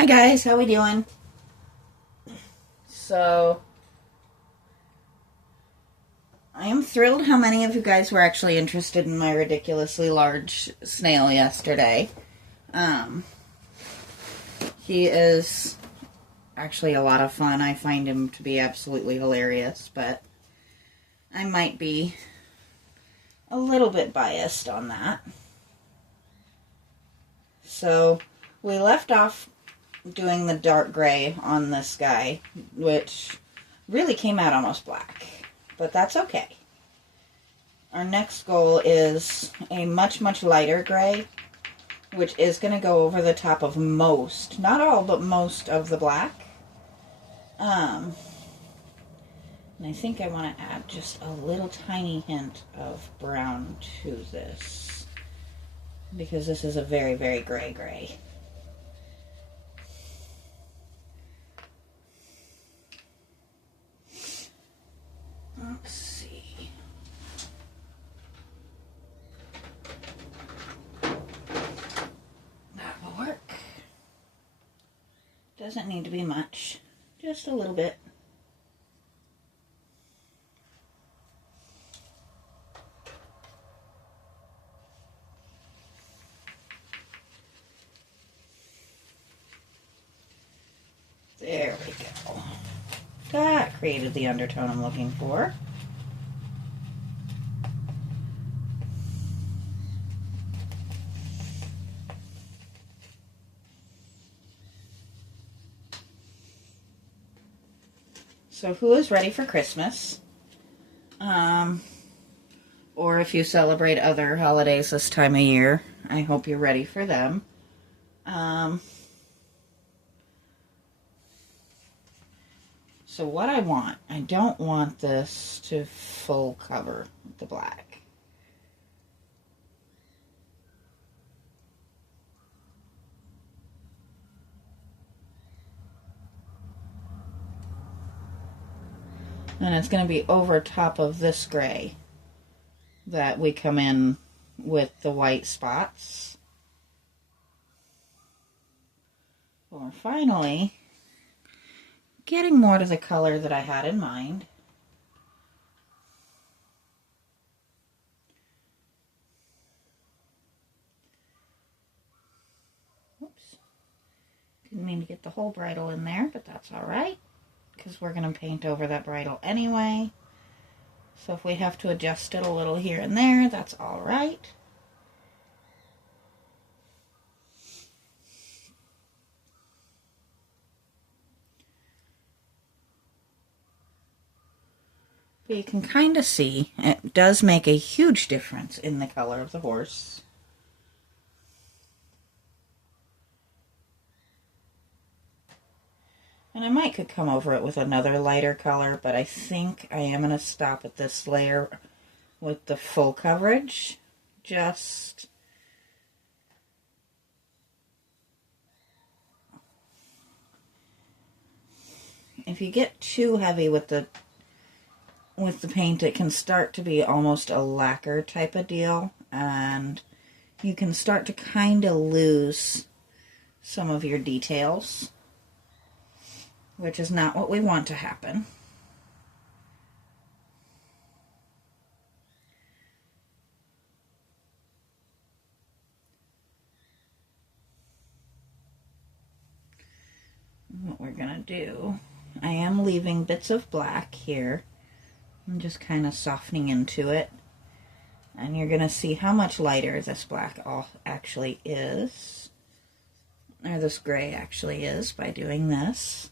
Hi guys, how we doing? So, I am thrilled how many of you guys were actually interested in my ridiculously large snail yesterday. He is actually a lot of fun. I find him to be absolutely hilarious, but I might be a little bit biased on that. So, we left off doing the dark gray on this guy, which really came out almost black, but that's okay. Our next goal is a much, much lighter gray, which is going to go over the top of most, not all, but most of the black. And I think I want to add just a little tiny hint of brown to this, because this is a very, very gray. Let's see. That will work. Doesn't need to be much, just a little bit. There we go. That created the undertone I'm looking for. So who is ready for Christmas? Or if you celebrate other holidays this time of year, I hope you're ready for them. So what I don't want this to full cover the black. And it's going to be over top of this gray that we come in with the white spots. We're finally getting more to the color that I had in mind. Oops. Didn't mean to get the whole bridle in there, but that's all right, because we're going to paint over that bridle anyway. So if we have to adjust it a little here and there, that's all right. But you can kind of see it does make a huge difference in the color of the horse. And I could come over it with another lighter color, but I think I am going to stop at this layer with the full coverage. Just if you get too heavy with the paint, it can start to be almost a lacquer type of deal, and you can start to kind of lose some of your details, which is not what we want to happen. What we're going to do, I am leaving bits of black here. I'm just kind of softening into it. And you're going to see how much lighter this black actually is. Or this gray actually is by doing this.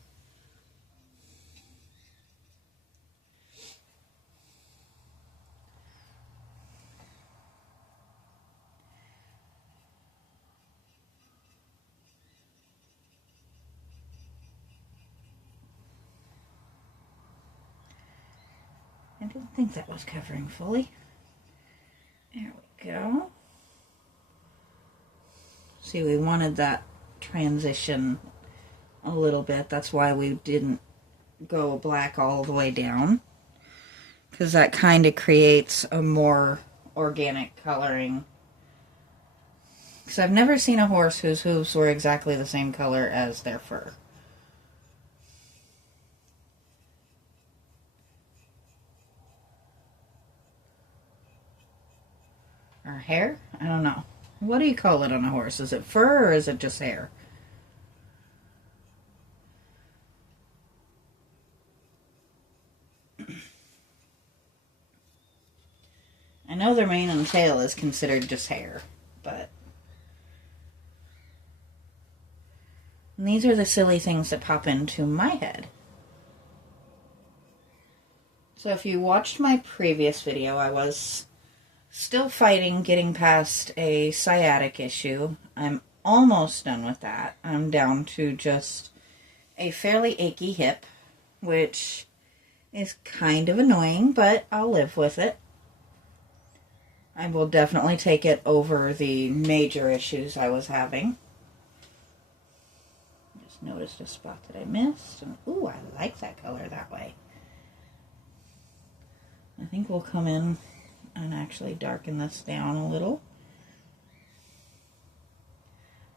I didn't think that was covering fully. There we go. See, we wanted that transition a little bit. That's why we didn't go black all the way down, because that kind of creates a more organic coloring Because I've never seen a horse whose hooves were exactly the same color as their fur. Or hair? I don't know. What do you call it on a horse? Is it fur or is it just hair? I know their mane and tail is considered just hair, but... And these are the silly things that pop into my head. So if you watched my previous video, I was still fighting getting past a sciatic issue. I'm almost done with that. I'm down to just a fairly achy hip, which is kind of annoying, but I'll live with it. I will definitely take it over the major issues I was having. Just noticed a spot that I missed. And, ooh, I like that color that way. I think we'll come in and actually darken this down a little.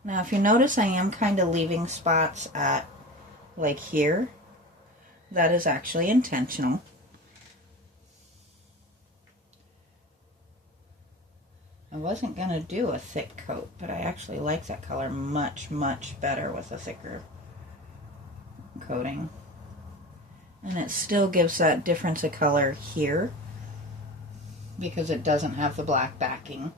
Now, if you notice, I am kind of leaving spots at, like here. That is actually intentional. I wasn't going to do a thick coat, but I actually like that color much, much better with a thicker coating. And it still gives that difference of color here because it doesn't have the black backing.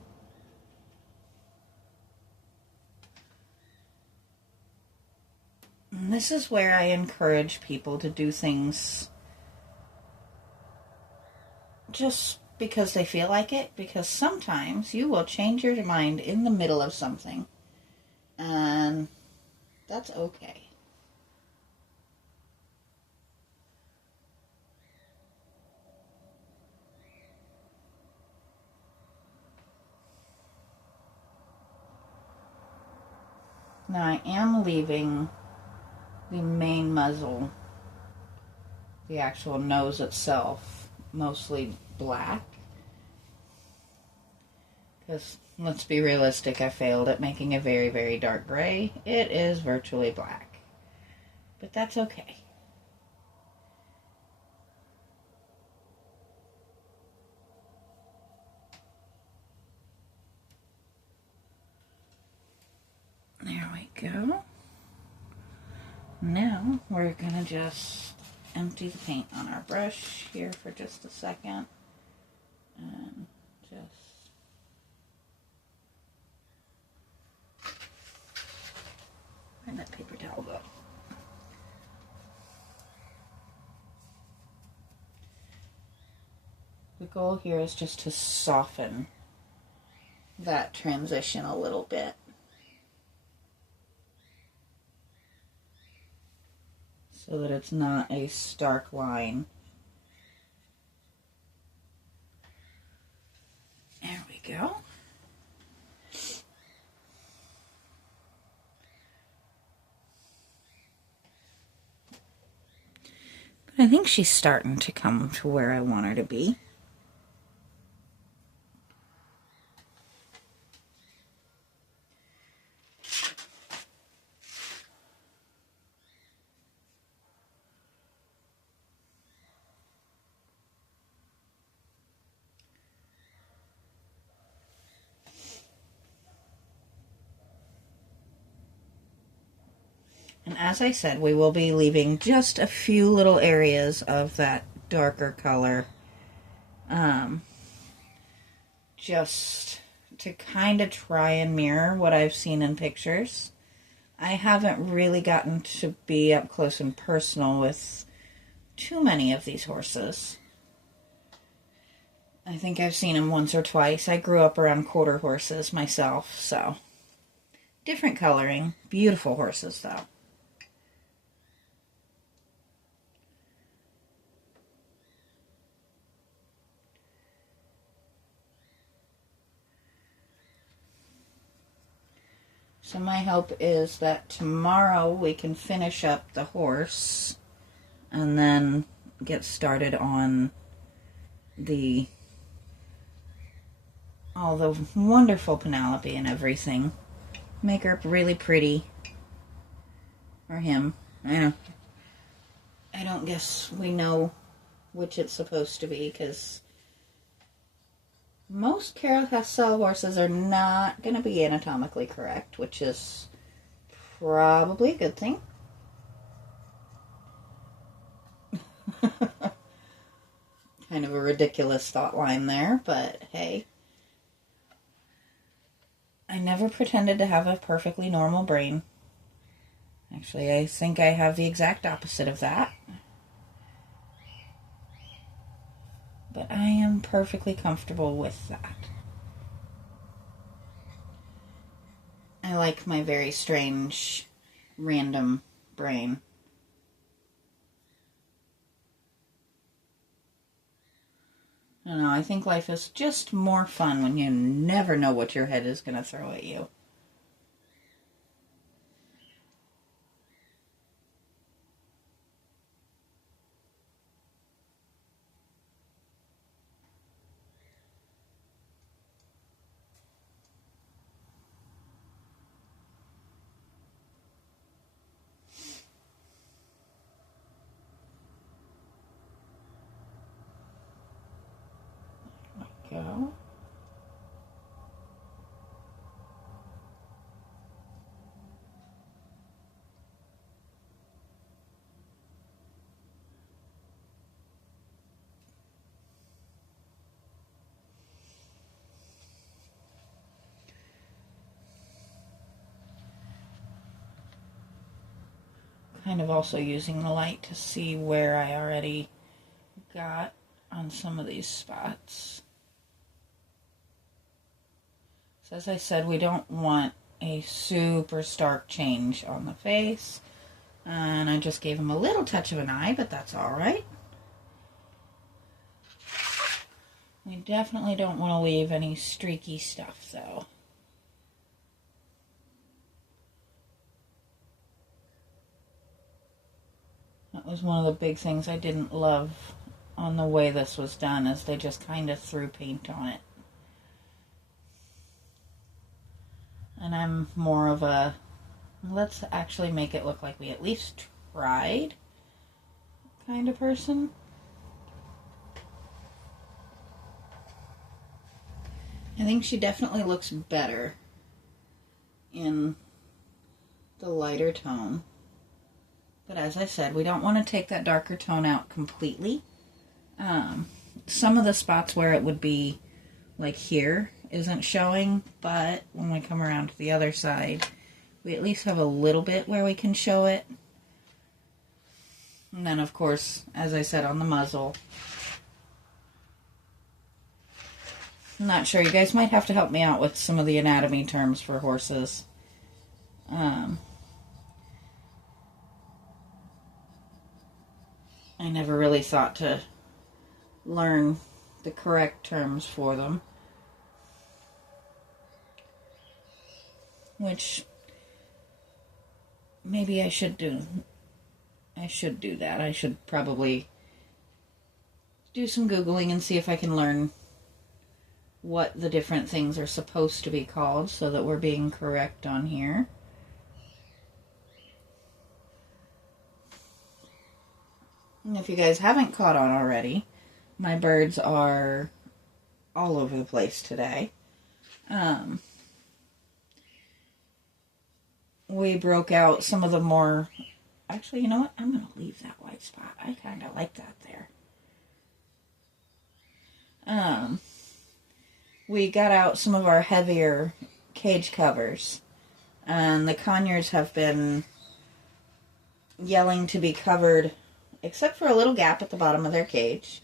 And this is where I encourage people to do things just because they feel like it, because sometimes you will change your mind in the middle of something, and that's okay. Now I am leaving the main muzzle, the actual nose itself, mostly black. Because, let's be realistic, I failed at making a very, very dark gray. It is virtually black. But that's okay. There we go. Now, we're going to just empty the paint on our brush here for just a second. And just... where'd that paper towel go? The goal here is just to soften that transition a little bit. So that it's not a stark line. There we go. But I think she's starting to come to where I want her to be. And as I said, we will be leaving just a few little areas of that darker color, just to kind of try and mirror what I've seen in pictures. I haven't really gotten to be up close and personal with too many of these horses. I think I've seen them once or twice. I grew up around quarter horses myself, so different coloring, beautiful horses though. So my hope is that tomorrow we can finish up the horse and then get started on all the wonderful Penelope and everything. make her really pretty. Or him. I don't guess we know which it's supposed to be, because most carousel horses are not going to be anatomically correct, which is probably a good thing. Kind of a ridiculous thought line there, but hey. I never pretended to have a perfectly normal brain. Actually, I think I have the exact opposite of that. But I am perfectly comfortable with that. I like my very strange, random brain. I don't know, I think life is just more fun when you never know what your head is going to throw at you. Go. Kind of also using the light to see where I already got on some of these spots. So as I said, we don't want a super stark change on the face. And I just gave him a little touch of an eye, but that's all right. We definitely don't want to leave any streaky stuff, though. That was one of the big things I didn't love on the way this was done, is they just kind of threw paint on it. And I'm more of a, let's actually make it look like we at least tried kind of person. I think she definitely looks better in the lighter tone. But as I said, we don't want to take that darker tone out completely. Some of the spots where it would be like here isn't showing, but when we come around to the other side, we at least have a little bit where we can show it. And then, of course, as I said, on the muzzle. I'm not sure. You guys might have to help me out with some of the anatomy terms for horses. I never really thought to learn the correct terms for them. Which maybe I should do. I should do that. I should probably do some Googling and see if I can learn what the different things are supposed to be called so that we're being correct on here. And if you guys haven't caught on already, my birds are all over the place today. We broke out some of the more... Actually, you know what? I'm going to leave that white spot. I kind of like that there. We got out some of our heavier cage covers. And the conures have been yelling to be covered, except for a little gap at the bottom of their cage.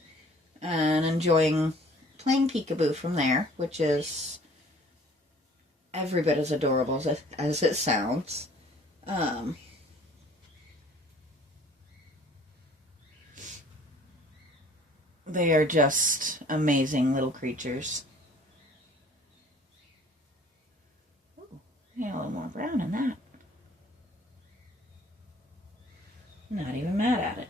And enjoying playing peekaboo from there, which is every bit as adorable as it sounds. They are just amazing little creatures. Ooh, got a little more brown in that. Not even mad at it.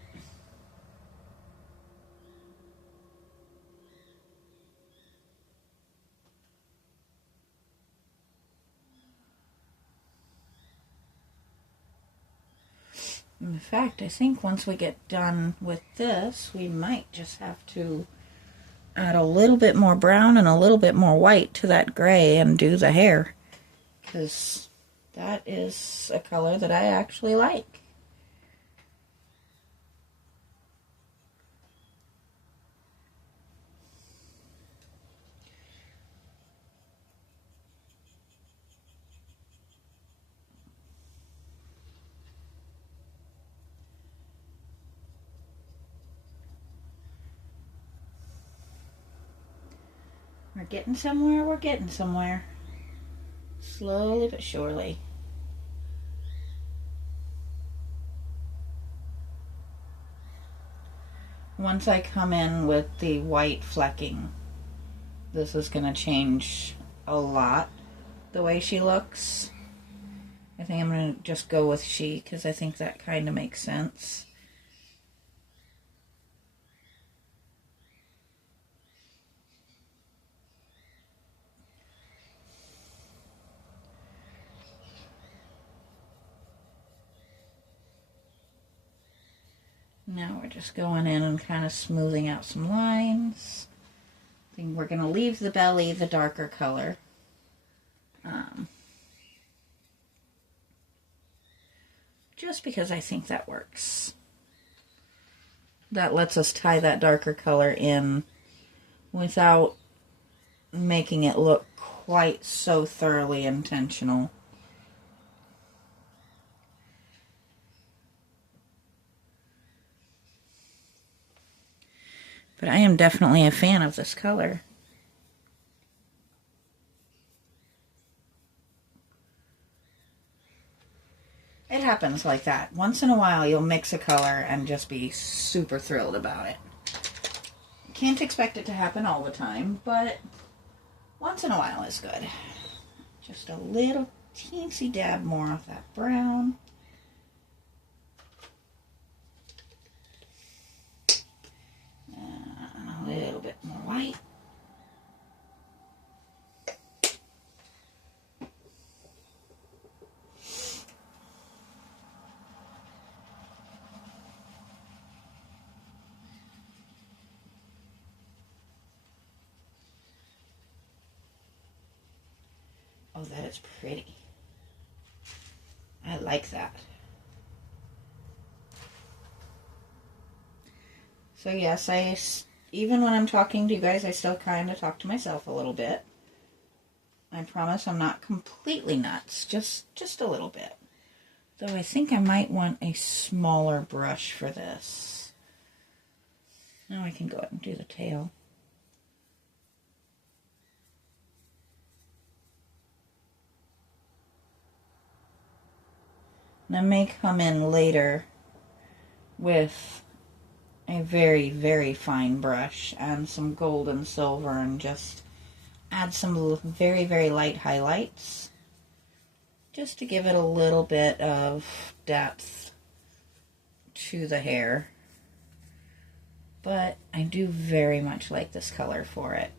In fact, I think once we get done with this, we might just have to add a little bit more brown and a little bit more white to that gray and do the hair, because that is a color that I actually like. We're getting somewhere, we're getting somewhere. Slowly but surely. Once I come in with the white flecking, this is going to change a lot the way she looks. I think I'm going to just go with she, because I think that kind of makes sense. Now we're just going in and kind of smoothing out some lines. I think we're going to leave the belly the darker color. Just because I think that works. That lets us tie that darker color in without making it look quite so thoroughly intentional. But I am definitely a fan of this color. It happens like that. Once in a while you'll mix a color and just be super thrilled about it. Can't expect it to happen all the time, but once in a while is good. Just a little teensy dab more of that brown. And a little bit more white. Oh, that is pretty. I like that. So yes, even when I'm talking to you guys, I still kind of talk to myself a little bit. I promise I'm not completely nuts, just a little bit. Though I think I might want a smaller brush for this. Now I can go ahead and do the tail. And I may come in later with a very, very fine brush and some gold and silver and just add some very, very light highlights just to give it a little bit of depth to the hair. But I do very much like this color for it.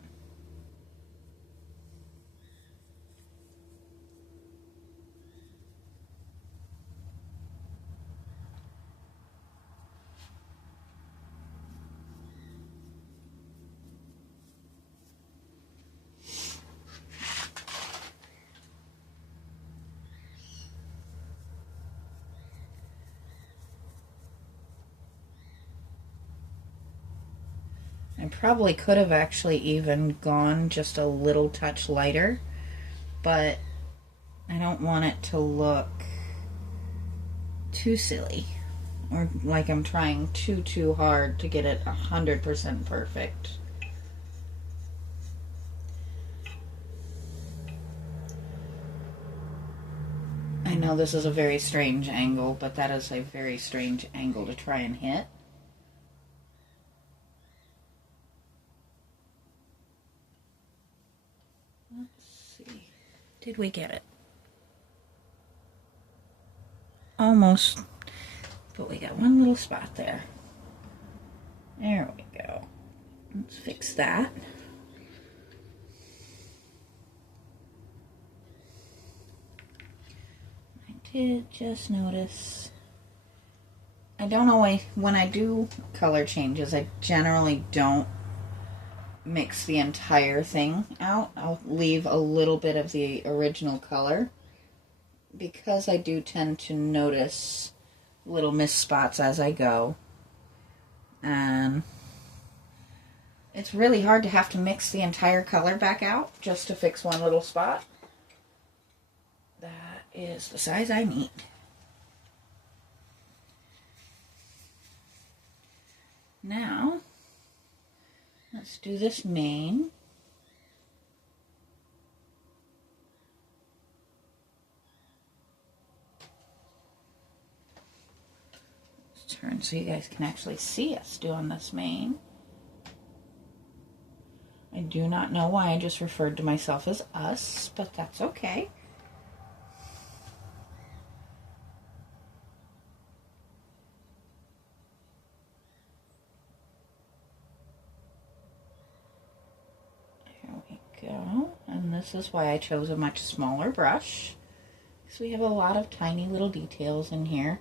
I probably could have actually even gone just a little touch lighter, but I don't want it to look too silly or like I'm trying too hard to get it 100% perfect. I know this is a very strange angle, but that is a very strange angle to try and hit. Did we get it? Almost. But we got one little spot there. There we go. Let's fix that. I did just notice I don't always, when I do color changes, I generally don't mix the entire thing out. I'll leave a little bit of the original color because I do tend to notice little missed spots as I go. And it's really hard to have to mix the entire color back out just to fix one little spot. That is the size I need. Now, let's do this mane. Let's turn so you guys can actually see us doing this mane. I do not know why I just referred to myself as us, but that's okay. Go. And this is why I chose a much smaller brush, because we have a lot of tiny little details in here.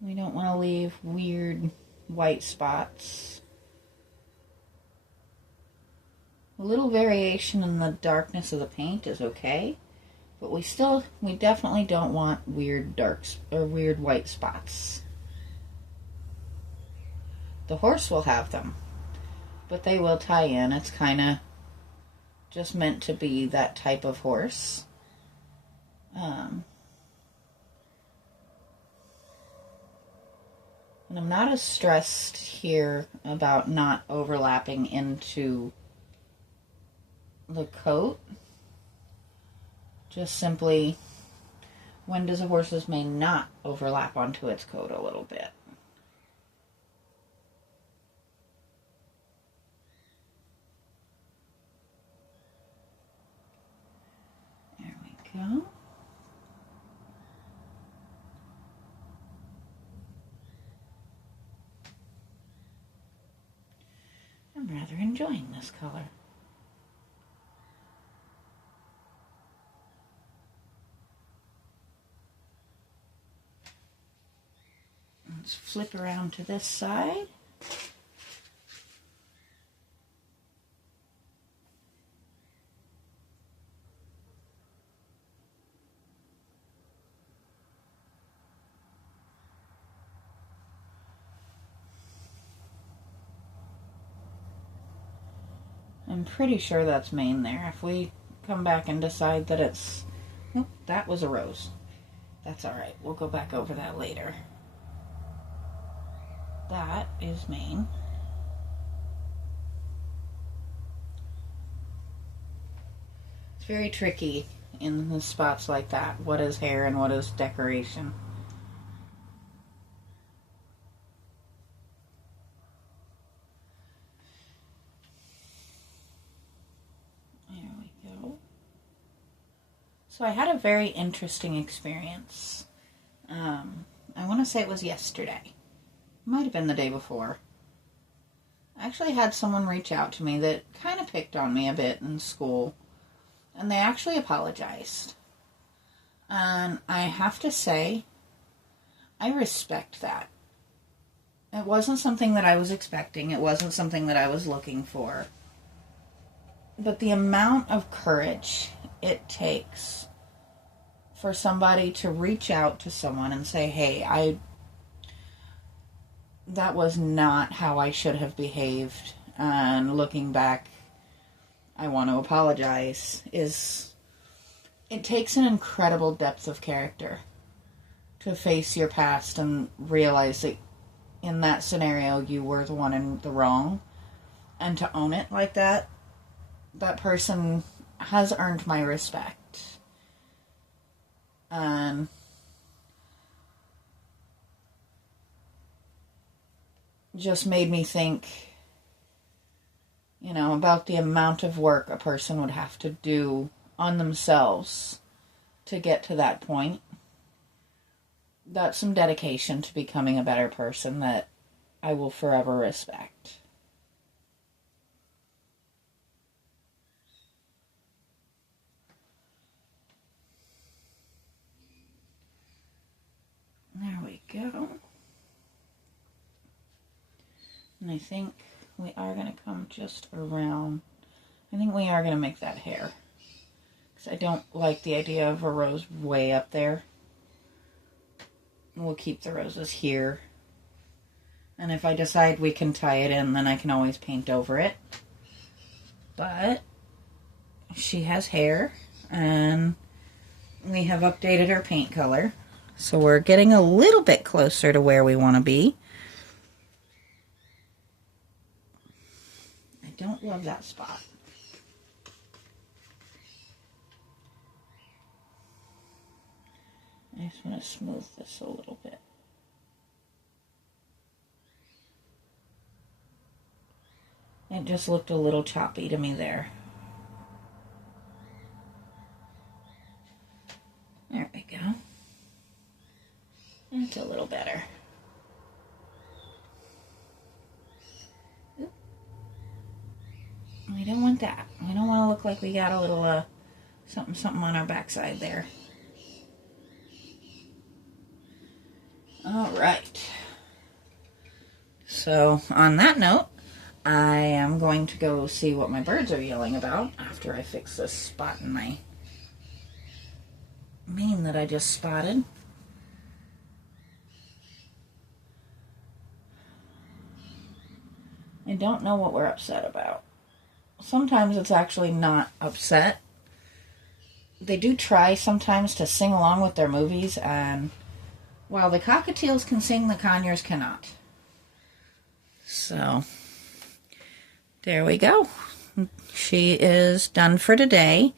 We don't want to leave weird white spots. A little variation in the darkness of the paint is okay. But we definitely don't want weird darks or weird white spots. The horse will have them, but they will tie in. It's kind of just meant to be that type of horse. And I'm not as stressed here about not overlapping into the coat. Just simply, when does a horse's mane not overlap onto its coat a little bit? There we go. I'm rather enjoying this color. Let's flip around to this side. I'm pretty sure that's mane there. If we come back and decide that it's... Nope, that was a rose. That's alright. We'll go back over that later. That is mane. It's very tricky in the spots like that. What is hair and what is decoration? There we go. So I had a very interesting experience. I want to say it was yesterday. Might have been the day before. I actually had someone reach out to me that kind of picked on me a bit in school. And they actually apologized. And I have to say, I respect that. It wasn't something that I was expecting. It wasn't something that I was looking for. But the amount of courage it takes for somebody to reach out to someone and say, hey, that was not how I should have behaved, and looking back, I want to apologize, it takes an incredible depth of character to face your past and realize that in that scenario you were the one in the wrong, and to own it like that. That person has earned my respect. And just made me think, about the amount of work a person would have to do on themselves to get to that point. That's some dedication to becoming a better person that I will forever respect. There we go. And I think we are going to come just around. I think we are going to make that hair. Because I don't like the idea of a rose way up there. We'll keep the roses here. And if I decide we can tie it in, then I can always paint over it. But she has hair, and we have updated her paint color. So we're getting a little bit closer to where we want to be. I don't love that spot. I just want to smooth this a little bit. It just looked a little choppy to me there. There we go. It's a little better. Oop. We don't want that. We don't want to look like we got a little something on our backside there. All right. So on that note, I am going to go see what my birds are yelling about after I fix this spot in my mane that I just spotted. I don't know what we're upset about. Sometimes it's actually not upset. They do try sometimes to sing along with their movies, and while the cockatiels can sing, the conures cannot. So, there we go. She is done for today,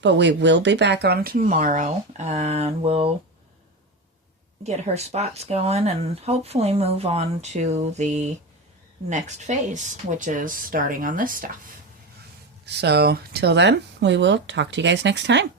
but we will be back on tomorrow, and we'll get her spots going and hopefully move on to the next phase, which is starting on this stuff. So, till then, we will talk to you guys next time.